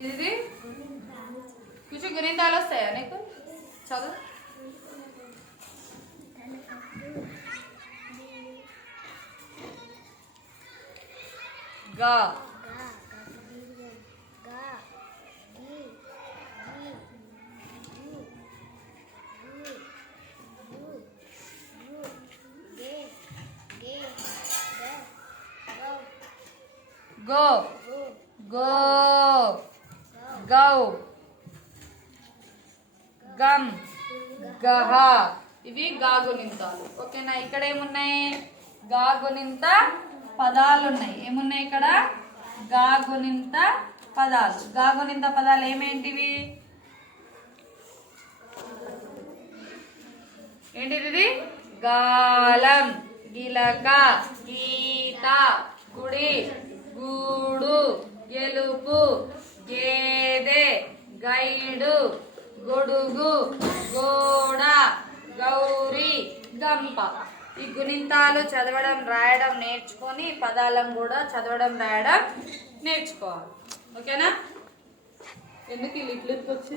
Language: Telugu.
ఇది కొంచెం గుణింతాలు వస్తాయా నీకు? చదువు. గా గో గో గౌ గమ్ గహ. ఇవి గాగుణింతాలు. ఓకేనా? ఇక్కడ ఏమున్నాయి? గాగుణింత పదాలు ఉన్నాయి. ఏమున్నాయి ఇక్కడ? గాగుణింత పదాలు. గాగుణింత పదాలు ఏమేంటివి? ఏంటిది? గాలం, గిలక, గీత, గుడి, గూడు, గెలుపు, గేదె, గైడు, గొడుగు, గోడ, గౌరి, గంప. ఈ గుణింతాలు చదవడం రాయడం నేర్చుకొని పదాలను కూడా చదవడం రాయడం నేర్చుకోవాలి. ఓకేనా? ఎందుకు ఇట్లకి వచ్చి